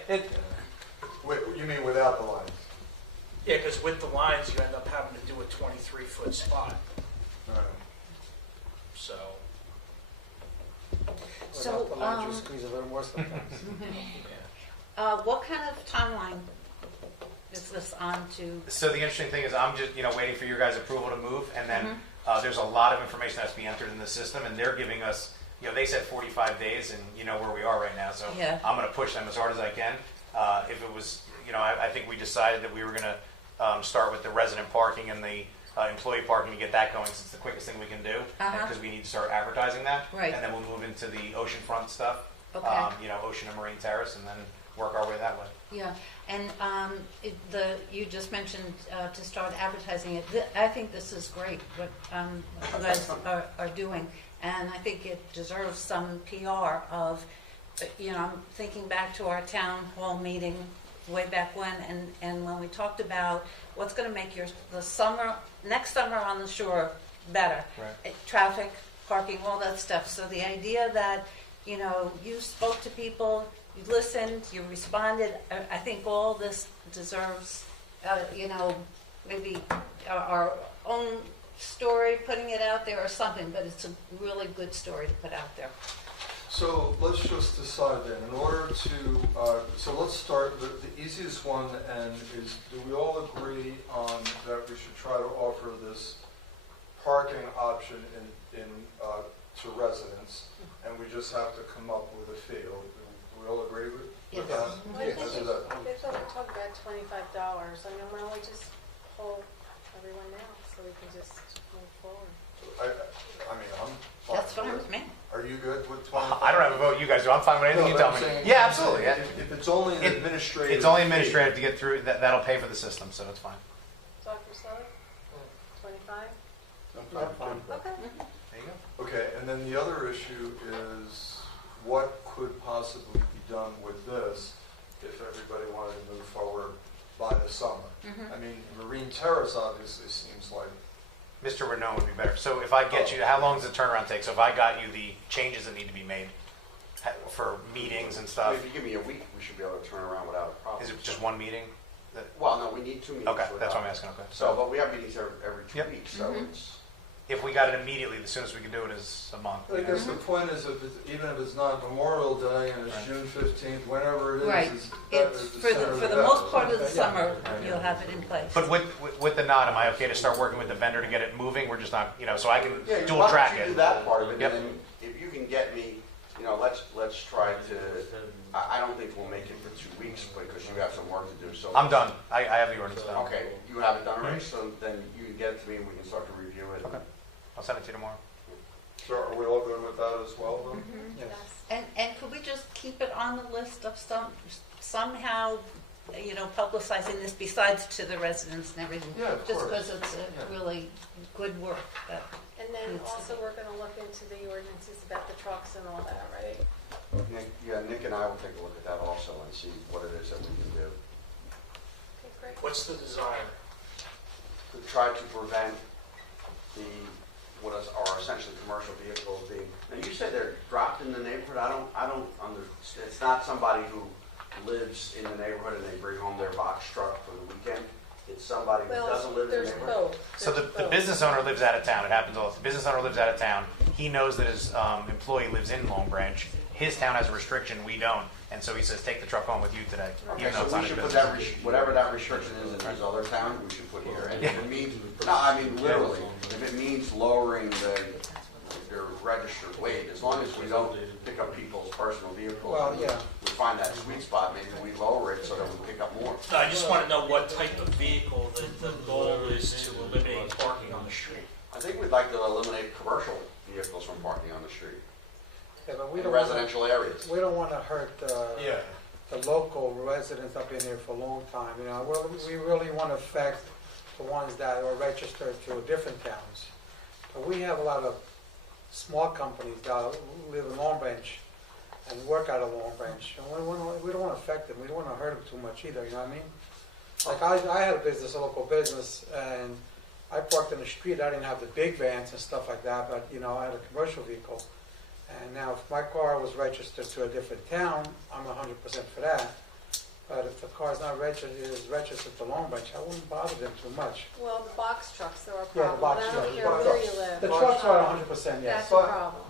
Wait, you mean without the lines? Yeah, because with the lines, you end up having to do a 23-foot spot. All right. So, So, Without the lines, you squeeze a little more sometimes. what kind of timeline is this on to? So the interesting thing is I'm just, waiting for your guys' approval to move. And then there's a lot of information that has to be entered in the system. And they're giving us, they said 45 days, and you know where we are right now. So Yeah. I'm going to push them as hard as I can. If it was, I think we decided that we were going to start with the resident parking and the employee parking to get that going, since it's the quickest thing we can do, because we need to start advertising that. Right. And then we'll move into the oceanfront stuff, Okay. Ocean and Marine Terrace, and then work our way that way. Yeah, and you just mentioned to start advertising it. I think this is great, what you guys are doing, and I think it deserves some PR of, I'm thinking back to our town hall meeting way back when, and when we talked about what's going to make next summer on the shore better. Right. Traffic, parking, all that stuff. So the idea that, you spoke to people, you listened, you responded. I think all this deserves, maybe our own story, putting it out there or something, but it's a really good story to put out there. So let's just decide then, in order to, so let's start, the easiest one, and is, do we all agree on that we should try to offer this parking option to residents, and we just have to come up with a fee? Do we all agree with Yes. that? Well, I think Let's do they that. thought we talked about $25. Why don't we just poll everyone now so we can just move forward? I mean, I'm fine. That's fine with me. Are you good with 25? I don't have a vote. You guys do. I'm fine with anything No, you but tell I'm me. saying- Yeah, absolutely. Yeah. If it's only an administrative. It's only fee, administrative to get through. That'll pay for the system, so it's fine. Dr. Sully? 25? I'm fine. Okay. There you go. Okay, and then the other issue is what could possibly be done with this if everybody wanted to move forward by the summer. I mean, Marine Terrace obviously seems like, Mr. Renault would be better. So if I get you, how long does the turnaround take? So if I got you the changes that need to be made for meetings and stuff, If you give me a week, we should be able to turn around without a problem. is it just one meeting? Well, no, we need 2 meetings. Okay, that's what I'm without- asking, okay. So, but we have meetings every 2 Yep. weeks, so it's, If we got it immediately, the soonest we can do it is a month. I guess the point is, if it's, even if it's not Memorial Day and it's Right. June 15th, whenever it is, Right. is that It's, is the for center the, of for the the most effort. part of the Yeah. summer, you'll have it in place. But with the nod, am I okay to start working with the vendor to get it moving? We're just not, so I can yeah, dual why track don't you it. do that part of it, Yep. and then if you can get me, let's try to, I don't think we'll make it for 2 weeks, because you have some work to do, so. I'm done. I have the ordinance done. Okay, you have it done already, so then you can get it to me and we can start to review it. Okay. I'll send it to you tomorrow. So are we all good with that as well, then? Yes. And could we just keep it on the list of somehow, publicizing this besides to the residents and everything? Yeah, of Just course. because it's Yeah. really good work. And then Needs to also be. we're gonna look into the ordinances about the trucks and all that, right? Nick and I will take a look at that also and see what it is that we can do Okay, great. What's the desire? to try to prevent what are essentially commercial vehicles being, now you said they're dropped in the neighborhood, I don't understand, it's not somebody who lives in the neighborhood and they bring home their box truck for the weekend, it's somebody who doesn't live in the There's neighborhood? both. So There's the both. business owner lives out of town. It happens all. The business owner lives out of town. He knows that his employee lives in Long Branch. His town has a restriction. We don't. And so he says, take the truck home with you today. Okay, Even though it's so not we his should put business. that, whatever that restriction is in his other town, we should put here. And if it means, no, I mean, literally, if it means lowering their registered weight, as long as we don't pick up people's personal vehicles. Well, yeah. We find that sweet spot, maybe we lower it so that we pick up more. No, I just want to know what type of vehicle the goal is to eliminate parking on the street. I think we'd like to eliminate commercial vehicles from parking on the street, Yeah, but we in don't wanna, residential areas. we don't want to hurt Yeah. the local residents up in here for a long time, we really want to affect the ones that are registered to different towns. But we have a lot of small companies that live in Long Branch and work out of Long Branch, and we don't want to affect them, we don't want to hurt them too much either, you know what I mean? Like I had a business, a local business, and I parked in the street, I didn't have the big vans and stuff like that, but, I had a commercial vehicle. And now, if my car was registered to a different town, I'm 100% for that. But if the car's not registered, it is registered to Long Branch, I wouldn't bother them too much. Well, the box trucks, they're a Yeah, the problem. box I don't trucks, care box where trucks. you live. The trucks are 100%, yes. That's a problem.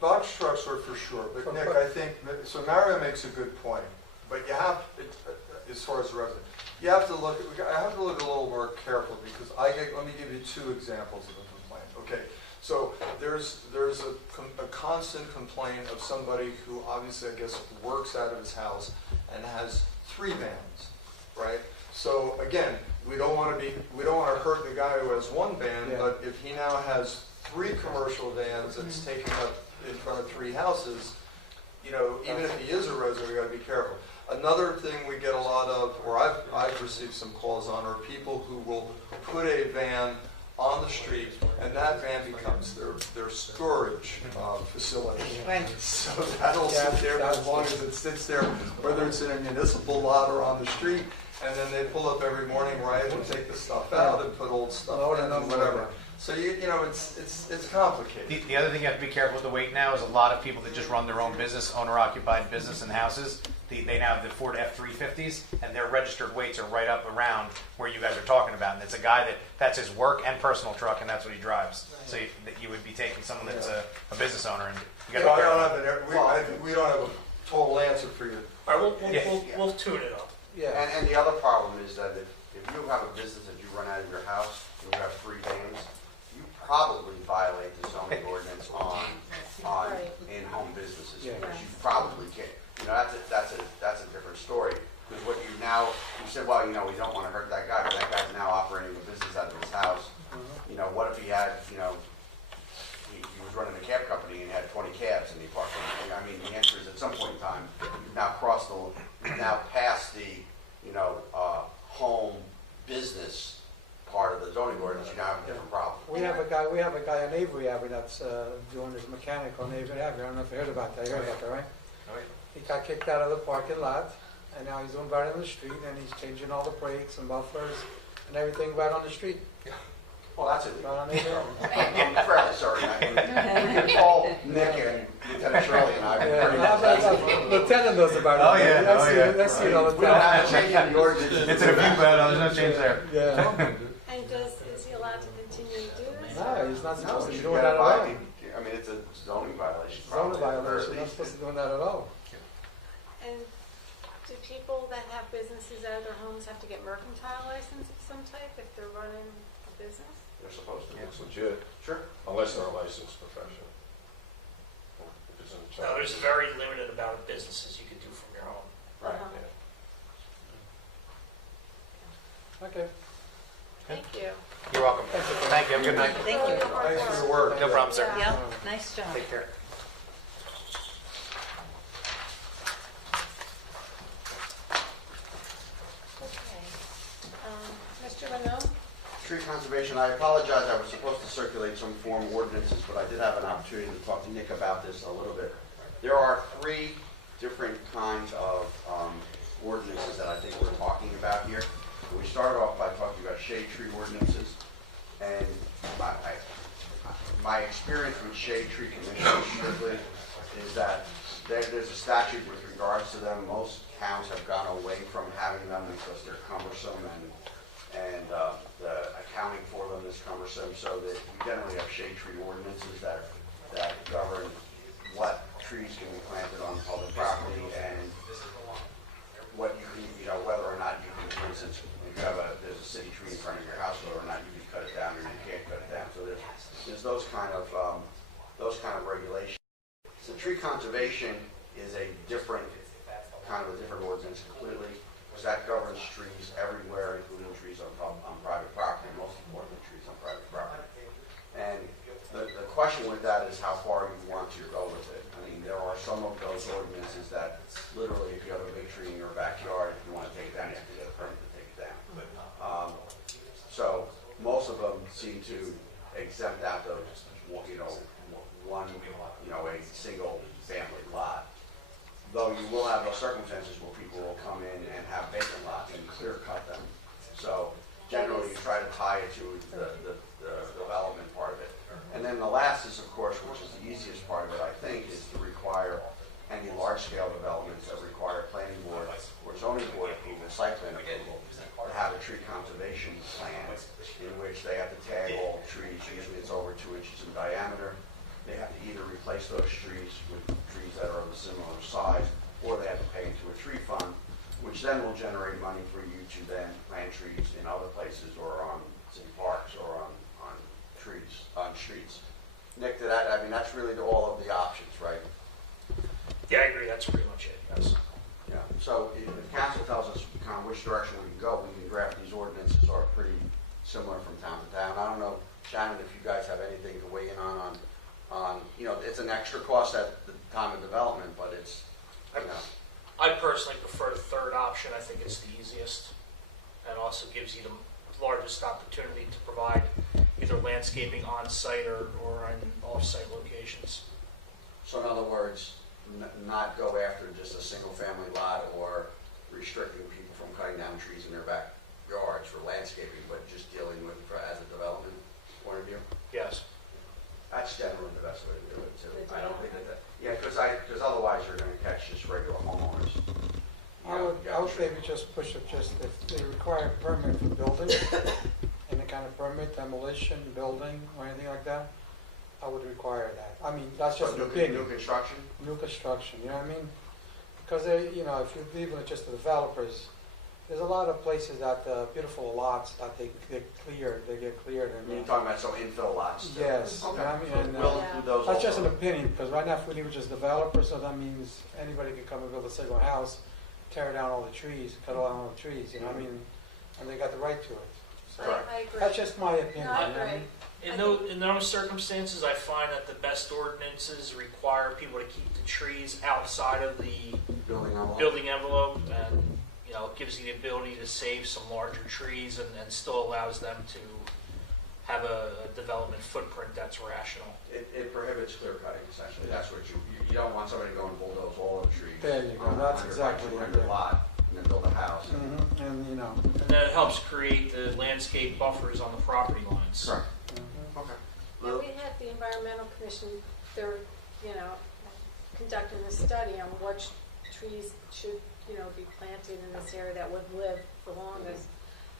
Box trucks are for sure, but Nick, I think, so Mario makes a good point, but you have, as far as the resident, you have to look, I have to look a little more carefully, because let me give you 2 examples of a complaint, okay? So there's a constant complaint of somebody who obviously, I guess, works out of his house and has 3 vans, right? So again, we don't want to hurt the guy who has 1 van, Yeah. but if he now has 3 commercial vans that's taking up in front of 3 houses, even if he is a resident, we got to be careful. Another thing we get a lot of, or I've received some calls on, are people who will put a van on the street, and that van becomes their storage facility. Right. So that'll sit there as long as it sits there, whether it's in a municipal lot or on the street, and then they pull up every morning, right, and take the stuff out and put old stuff in and whatever. So it's complicated. The other thing you have to be careful with the weight now is a lot of people that just run their own business, owner-occupied business and houses, they now have the Ford F-350s, and their registered weights are right up around where you guys are talking about. And it's a guy that's his work and personal truck, and that's what he drives. So you would be taking someone that's a business owner, and you got to be careful. We don't have a total answer for you. All right, we'll tune it up. Yeah. And the other problem is that if you have a business that you run out of your house, and you have 3 vans, you probably violate the zoning ordinance on Right. in-home businesses, Yeah. because you probably can't. That's a different story, because you said, well, we don't want to hurt that guy, but that guy's now operating a business out of his house. What if he had, he was running a cab company and had 20 cabs and he parked them? I mean, the answer is at some point in time, you've now passed the, home business part of the zoning ordinance, you now have a different problem. We have a guy on Avery Avenue that's doing his mechanic on Avery Avenue, I don't know if you heard about that, you heard about that, right? he got kicked out of the parking lot, and now he's doing right on the street, and he's changing all the brakes and mufflers and everything right on the street. Well, that's it. Right on the road. I'm fairly certain. I mean, you can call Nick and Lieutenant Shirley and I. Yeah, Lieutenant knows about it. Oh, yeah, I've seen it all the We don't time. have to change any ordinance. It's in a few, but there's no change there. Yeah. And is he allowed to continue to do this? No, he's not No, supposed to you be should doing get that a at all. bike. I mean, it's a zoning violation. Zoning probably, or at violation, not least supposed to be doing that at all. And do people that have businesses out of their homes have to get mercantile license of some type if they're running a business? They're supposed to, it's legit, Sure. unless they're a licensed professional. If it's in the No, there's a very limited amount of businesses you can do from your home. Right. Uh-huh. Yeah. Okay. Thank you. You're welcome. Thank you. Have a good night. Thank you. Thanks for your work. No problem, sir. Yeah, nice job. Take care. Okay. Mr. Renaud? Tree conservation, I apologize, I was supposed to circulate some form ordinances, but I did have an opportunity to talk to Nick about this a little bit. There are 3 different kinds of ordinances that I think we're talking about here. We started off by talking about shade tree ordinances, and my experience with shade tree commissions strictly is that there's a statute with regards to them. Most towns have gone away from having them because they're cumbersome and the accounting for them is cumbersome, so that you generally have shade tree ordinances that govern what trees can be planted on public property and what you can, whether or not you can, for instance, if you have there's a city tree in front of your house, whether or not you can cut it down or you can't cut it down. So there's those kind of regulations. So tree conservation is a different ordinance completely, because that governs trees everywhere, including trees on private property, most importantly trees on private property. And the question with that is how far you want to go with it. I mean, there are some of those ordinances that literally, if you have a big tree in your backyard, if you want to take it down, you have to get a permit to take it down. So most of them seem to exempt out those, a single family lot. Though you will have those circumstances where people will come in and have vacant lots and clear cut them. So generally, you try to tie it to the development part of it. And then the last is, of course, which is the easiest part of it, I think, is to require any large-scale developments that require planning board or zoning board approval, site plan approval, to have a tree conservation plan in which they have to tag all trees. Usually it's over 2 inches in diameter. They have to either replace those trees with trees that are of a similar size, or they have to pay into a tree fund, which then will generate money for you to then plant trees in other places or on city parks or on streets. Nick, that's really all of the options, right? Yeah, I agree, that's pretty much it, yes. Yeah. So if council tells us kind of which direction we can go, we can draft these ordinances are pretty similar from town to town. I don't know, Shannon, if you guys have anything to weigh in on, it's an extra cost at the time of development, but it's, I personally prefer the third option. I think it's the easiest and also gives you the largest opportunity to provide either landscaping on-site or in off-site locations. So in other words, not go after just a single-family lot or restricting people from cutting down trees in their backyards for landscaping, but just dealing with it as a development point of view? Yes. That's generally the best way to do it, too. I don't think because otherwise you're going to catch just regular homeowners. I would maybe just push it, if they require a permit for building, any kind of permit, demolition, building, or anything like that, I would require that. I mean, that's just an opinion. New construction? New construction, you know what I mean? Because if you're dealing with just the developers, there's a lot of places that, beautiful lots that they get cleared. You're talking about infill lots? Yes. Okay. You know what I mean? And, We'll include those that's just also. an opinion, because right now if we leave it just developers, so that means anybody can come and build a single house, tear down all the trees, cut down all the trees, you know what I mean? And they got the right to it. So I agree. that's just my opinion. No, I you know what agree. mean? In those circumstances, I find that the best ordinances require people to keep the trees outside of the building envelope, and it gives you the ability to save some larger trees and still allows them to have a development footprint that's rational. It prohibits clear cutting, essentially. That's what you don't want somebody going to bulldoze all of the trees. There you go. on a That's 100 exactly by it, 200 yeah. lot and then build a house. And, you know. And then it helps create the landscape buffers on the property lines. Correct. Mhm. Okay. Yeah, we had the Environmental Commission, they're, conducting a study on what trees should, be planted in this area that would live the longest.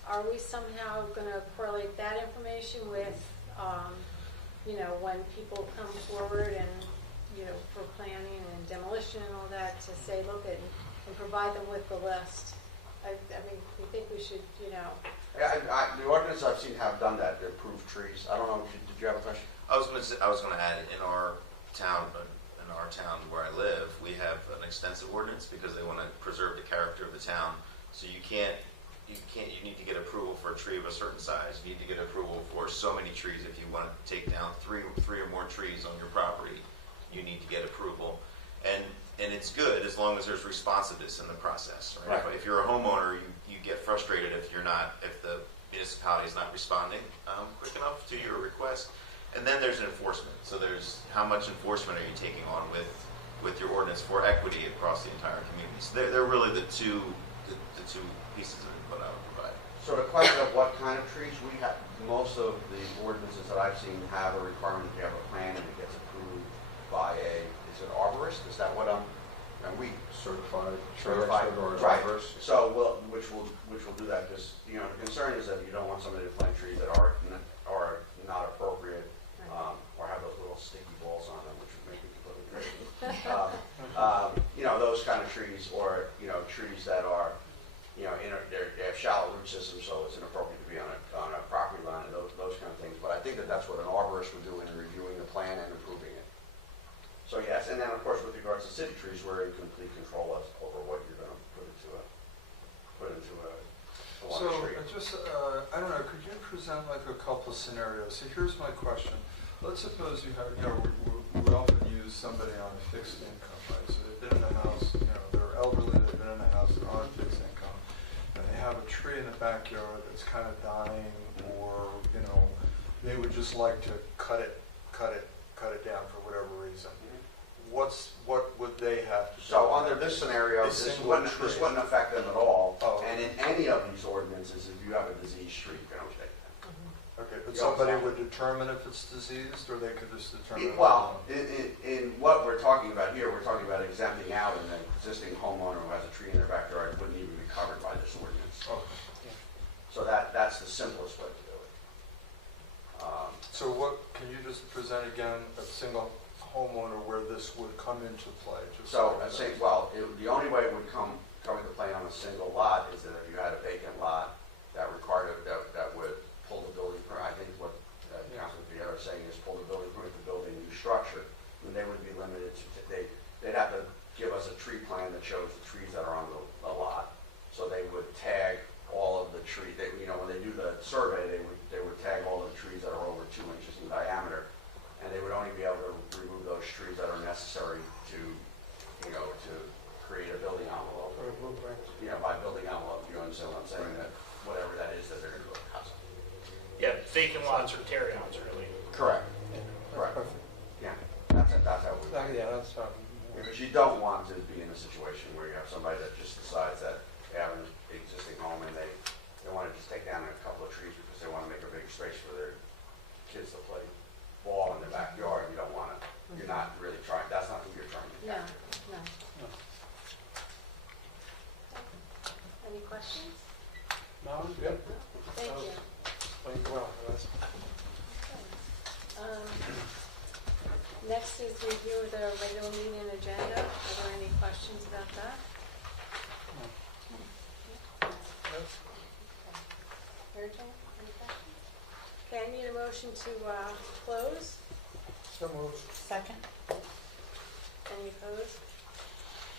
Are we somehow gonna correlate that information with, when people come forward and, for planning and demolition and all that, to say, look at, and provide them with the list? I mean, we think we should, Yeah, the ordinance I've seen have done that, to approve trees. I don't know, did you have a question? I was going to add, in our town where I live, we have an extensive ordinance because they want to preserve the character of the town. So you need to get approval for a tree of a certain size. You need to get approval for so many trees. If you want to take down three or more trees on your property, you need to get approval. And it's good as long as there's responsiveness in the process. Right? Right. If you're a homeowner, you get frustrated if the municipality is not responding quick enough to your request. And then there's enforcement. So there's how much enforcement are you taking on with your ordinance for equity across the entire community. So they're really the two pieces of input I would provide. So the question of what kind of trees, we have, most of the ordinances that I've seen have a requirement that you have a plan and it gets approved by is it arborist? Is that what and we Certified, certified, or right. arborist. So which will do that, because, the concern is that you don't want somebody to plant trees that are not appropriate, or have those little sticky balls on them, which would make people look crazy. Those kind of trees, or, trees that are, they have shallow root systems, so it's inappropriate to be on a property line, and those kind of things. But I think that's what an arborist would do in reviewing the plan and approving it. So yes, and then of course with regards to city trees, we're in complete control over what you're going to put into a So, tree. I don't know, could you present like a couple of scenarios? So here's my question. Let's suppose you have, we often use somebody on a fixed income, right? So they've been in the house, they're elderly, they've been in the house, they're on a fixed income, and they have a tree in the backyard that's kind of dying, or, they would just like to cut it down for whatever reason. What would they have to do? So under this scenario, A this single wouldn't tree. affect them at all. Oh. And in any of these ordinances, if you have a diseased tree, you don't take them. Okay, but You somebody also- would determine if it's diseased, or they could just determine? Well, in what we're talking about here, we're talking about exempting out an existing homeowner who has a tree in their backyard wouldn't even be covered by this ordinance. Okay. So that's the simplest way to do it. So can you just present again a single homeowner where this would come into play? The only way it would come into play on a single lot is that if you had a vacant lot that that would pull the building permit. I think what Councilman Vieira is saying is pull the building permit to build a new structure, and they would be limited to, they'd have to give us a tree plan that shows the trees that are on the lot. So they would tag all of the trees, when they do the survey, they would tag all of the trees that are over 2 inches in diameter, and they would only be able to remove those trees that are necessary to create a building envelope. By building envelope, you understand what I'm saying, that whatever that is that they're going to build a house on. Yeah, vacant lots or tear downs, really. Correct. Correct. Perfect. Yeah, that's how we. Yeah, that's, Because you don't want to be in a situation where you have somebody that just decides that they have an existing home and they want to just take down a couple of trees because they want to make a big space for their kids to play ball in the backyard. You don't want to. You're not really trying. That's not who you're trying to no, capture. no. Any questions? no, good. Thank you. Explained well. That's- Next is review of the regular meeting agenda. Are there any questions about that? Mary Jane, any questions? Okay, I need a motion to close. So moved. Second? Any opposed?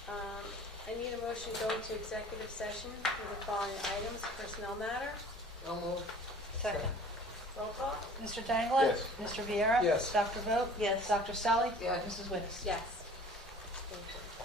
I need a motion to go into executive session for the following items: personnel matter. So moved. Second. Roll call. Mr. Dangler? Yes. Mr. Viera? Yes. Dr. Vogt? Yes. Dr. Selly? Mrs. Wittes? Yes. Thank you.